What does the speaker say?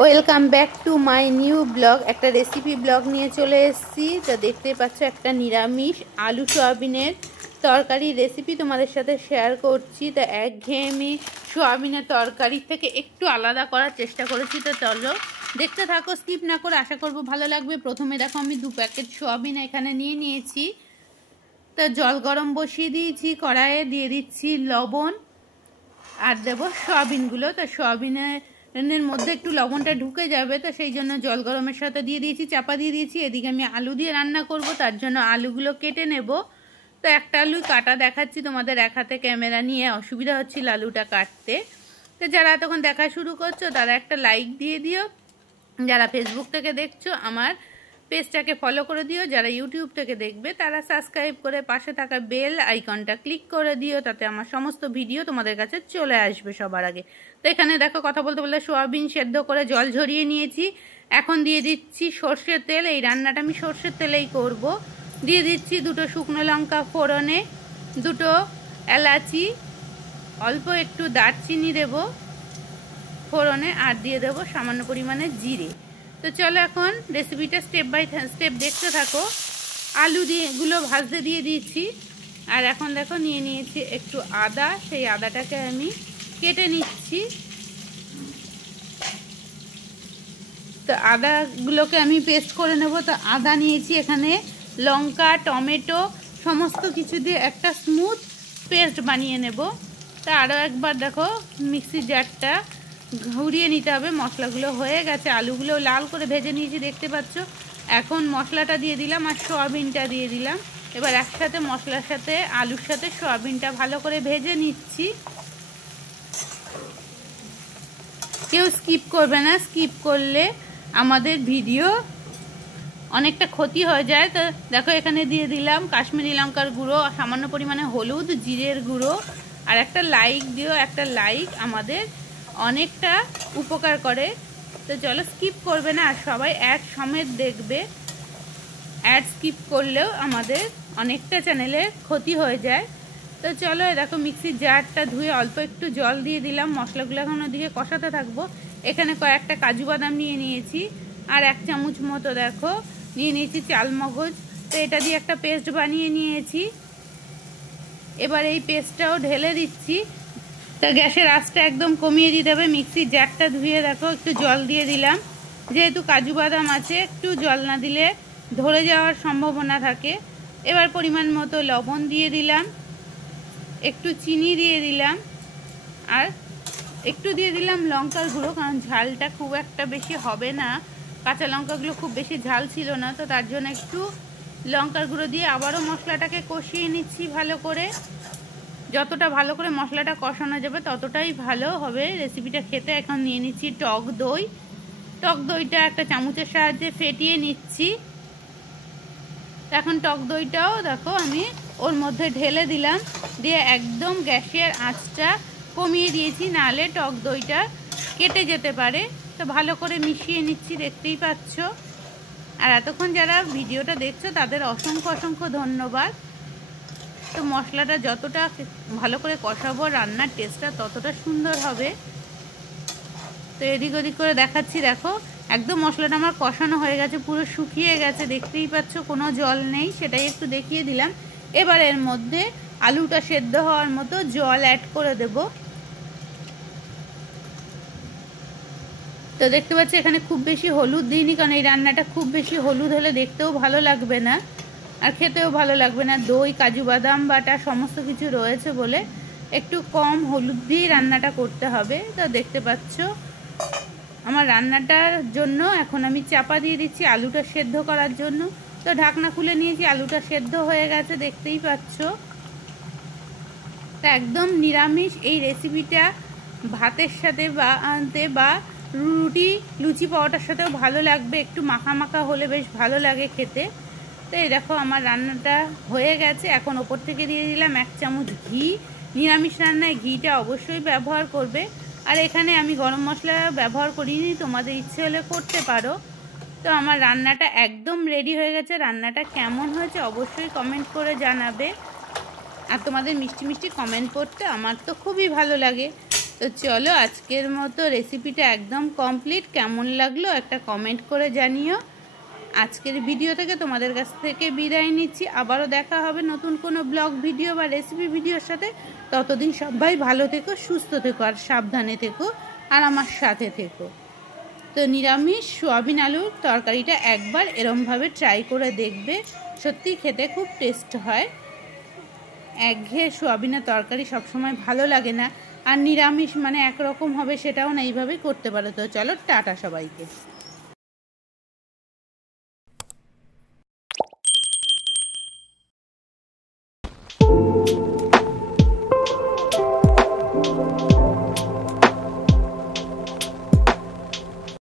Welcome back to my new blog. একটা recipe blog নিয়ে চলে এসেছি। তো দেখতে পাচ্ছ একটা নিরামিষ আলু সয়াবিনের তরকারি রেসিপি তোমাদের সাথে শেয়ার করছি। তো একঘেয়েমি সয়াবিনের তরকারির থেকে একটু আলাদা করার চেষ্টা করেছি। তো চলো দেখতে থাকো, স্কিপ না করে। আশা করবো ভালো লাগবে। প্রথমে দেখো আমি 2 প্যাকেট সয়াবিন এখানে নিয়ে নিয়েছি। তো জল গরম বসিয়ে দিয়েছি, কড়াইয়ে দিয়ে দিচ্ছি লবণ আর দেবো সয়াবিনগুলো। তো সয়াবিনের মধ্যে একটু লবণটা ঢুকে যাবে, তো সেই জন্য জল গরমের সাথে দিয়ে দিয়েছি, চাপা দিয়ে দিয়েছি। এদিকে আমি আলু দিয়ে রান্না করব, তার জন্য আলুগুলো কেটে নেব। তো একটা আলু কাটা দেখাচ্ছি তোমাদের, এক হাতে ক্যামেরা নিয়ে অসুবিধা হচ্ছিল আলুটা কাটতে। তো যারা তখন দেখা শুরু করছো তারা একটা লাইক দিয়ে দিও। যারা ফেসবুক থেকে দেখছো আমার পেজটাকে ফলো করে দিও। যারা ইউটিউব থেকে দেখবে তারা সাবস্ক্রাইব করে পাশে থাকা বেল আইকনটা ক্লিক করে দিও, তাতে আমার সমস্ত ভিডিও তোমাদের কাছে চলে আসবে সবার আগে। তো এখানে দেখো কথা বলতে বলতে সয়াবিন সেদ্ধ করে জল ঝরিয়ে নিয়েছি। এখন দিয়ে দিচ্ছি সর্ষের তেল। এই রান্নাটা আমি সর্ষের তেলেই করব। দিয়ে দিচ্ছি 2টো শুকনো লঙ্কা ফোড়নে, 2টো এলাচি, অল্প একটু দারচিনি দেব ফোড়নে, আর দিয়ে দেবো সামান্য পরিমাণে জিরে। তো চলো এখন রেসিপিটা স্টেপ বাই স্টেপ দেখতে থাকো। আলু গুলো ভাজতে দিয়ে দিয়েছি। আর এখন দেখো নিয়ে নিয়েছি একটু আদা, সেই আদাটাকে আমি কেটে নিচ্ছি। তো আদাগুলোকে আমি পেস্ট করে নেব। তো আদা নিয়েছি এখানে, লঙ্কা, টমেটো সমস্ত কিছু দিয়ে একটা স্মুথ পেস্ট বানিয়ে নেব। তা আরও একবার দেখো মিক্সি জারটা ঘুরিয়ে নিতে হবে। মশলাগুলো হয়ে গেছে, আলুগুলো লাল করে ভেজে নিয়েছি দেখতে পাচ্ছ। এখন মশলাটা দিয়ে দিলাম আর সয়াবিনটা দিয়ে দিলাম। এবার একসাথে মশলার সাথে আলুর সাথে সয়াবিনটা ভালো করে ভেজে নিচ্ছি। কেউ স্কিপ করবে না, স্কিপ করলে আমাদের ভিডিও অনেকটা ক্ষতি হয়ে যায়। তো দেখো এখানে দিয়ে দিলাম কাশ্মীরি লঙ্কার গুঁড়ো, সামান্য পরিমাণে হলুদ, জিরের গুঁড়ো, আর একটা লাইক দিও। একটা লাইক আমাদের অনেকটা উপকার করে। তো চলো স্কিপ করবে না, আর সবাই অ্যাড সমেত দেখবে। অ্যাড স্কিপ করলেও আমাদের অনেকটা চ্যানেলের ক্ষতি হয়ে যায়। তো চলো দেখো মিক্সির জারটা ধুয়ে অল্প একটু জল দিয়ে দিলাম। মশলাগুলো এখন ওদিকে কষাতে থাকবো। এখানে কয়েকটা কাজু বাদাম নিয়ে নিয়েছি, আর 1 চামচ মতো দেখো নিয়ে নিয়েছি চালমগজ। তো এটা দিয়ে একটা পেস্ট বানিয়ে নিয়েছি। এবার এই পেস্টটাও ঢেলে দিচ্ছি। তো গ্যাসের আঁচটা একদম কমিয়ে দিতে হবে। মিক্সির জারটা ধুয়ে দেখো একটু জল দিয়ে দিলাম। যেহেতু কাজু বাদাম আছে, একটু জল না দিলে ধরে যাওয়ার সম্ভাবনা থাকে। এবার পরিমাণ মতো লবণ দিয়ে দিলাম, একটু চিনি দিয়ে দিলাম, আর একটু দিয়ে দিলাম লঙ্কার গুঁড়ো, কারণ ঝালটা খুব একটা বেশি হবে না। কাঁচা লঙ্কাগুলো খুব বেশি ঝাল ছিল না, তো তার জন্য একটু লঙ্কার গুঁড়ো দিয়ে আবারও মশলাটাকে কষিয়ে নিচ্ছি ভালো করে। যতটা ভালো করে মশলাটা কষানো যাবে ততটাই ভালো হবে রেসিপিটা খেতে। এখন নিয়ে নিচ্ছি টক দই। টক দইটা একটা চামচের সাহায্যে ফেটিয়ে নিচ্ছি। এখন টক দইটাও দেখো আমি ওর মধ্যে ঢেলে দিলাম, দিয়ে একদম গ্যাসের আঁচটা কমিয়ে দিয়েছি, নাহলে টক দইটা কেটে যেতে পারে। তো ভালো করে মিশিয়ে নিচ্ছি, দেখতেই পাচ্ছ। আর এতক্ষণ যারা ভিডিওটা দেখছো তাদের অসংখ্য অসংখ্য ধন্যবাদ। তো মশলাটা যতটা ভালো করে কষাবো রান্নার টেস্টটা ততটা সুন্দর হবে। তো এদিক ওদিক করে দেখাচ্ছি, দেখো একদম মশলাটা আমার কষানো হয়ে গেছে, পুরো শুকিয়ে গেছে, দেখতেই পাচ্ছ কোনো জল নেই, সেটাই একটু দেখিয়ে দিলাম। এবার এর মধ্যে আলুটা সেদ্ধ হওয়ার মতো জল অ্যাড করে দেব। তো দেখতে পাচ্ছি এখানে খুব বেশি হলুদ দিইনি, কারণ এই রান্নাটা খুব বেশি হলুদ হলে দেখতেও ভালো লাগবে না আর খেতেও ভালো লাগবে না। দই, কাজু বাদাম বাটা সমস্ত কিছু রয়েছে বলে একটু কম হলুদ দিয়ে রান্নাটা করতে হবে। তো দেখতে পাচ্ছ আমার রান্নাটার জন্য এখন আমি চাপা দিয়ে দিচ্ছি আলুটা সেদ্ধ করার জন্য। তো ঢাকনা খুলে নিয়েছি, আলুটা সেদ্ধ হয়ে গেছে দেখতেই পাচ্ছ। তা একদম নিরামিষ এই রেসিপিটা ভাতের সাথে বা রুটি, লুচি, পরোটার সাথেও ভালো লাগবে। একটু মাখা মাখা হলে বেশ ভালো লাগে খেতে। তো এই দেখো আমার রান্নাটা হয়ে গেছে। এখন ওপর থেকে দিয়ে দিলাম 1 চামচ ঘি। নিরামিষ রান্নায় ঘিটা অবশ্যই ব্যবহার করবে। আর এখানে আমি গরম মশলা ব্যবহার করিনি, তোমাদের ইচ্ছে হলে করতে পারো। তো আমার রান্নাটা একদম রেডি হয়ে গেছে। রান্নাটা কেমন হয়েছে অবশ্যই কমেন্ট করে জানাবে। আর তোমাদের মিষ্টি মিষ্টি কমেন্ট করতে আমার তো খুবই ভালো লাগে। তো চলো আজকের মতো রেসিপিটা একদম কমপ্লিট। কেমন লাগলো একটা কমেন্ট করে জানিও। আজকের ভিডিও থেকে তোমাদের কাছ থেকে বিদায় নিচ্ছি। আবারও দেখা হবে নতুন কোনো ব্লগ ভিডিও বা রেসিপি ভিডিওর সাথে। ততদিন সবাই ভালো থেকো, সুস্থ থেকো আর সাবধানে থেকো আর আমার সাথে থেকো। তো নিরামিষ সোয়াবিন আলুর তরকারিটা একবার এরমভাবে ট্রাই করে দেখবে, সত্যি খেতে খুব টেস্ট হয়। একঘেয়ে সোয়াবিনের তরকারি সবসময় ভালো লাগে না, আর নিরামিষ মানে একরকম হবে সেটাও না, এইভাবেই করতে পারো। তো চলো টাটা সবাইকে।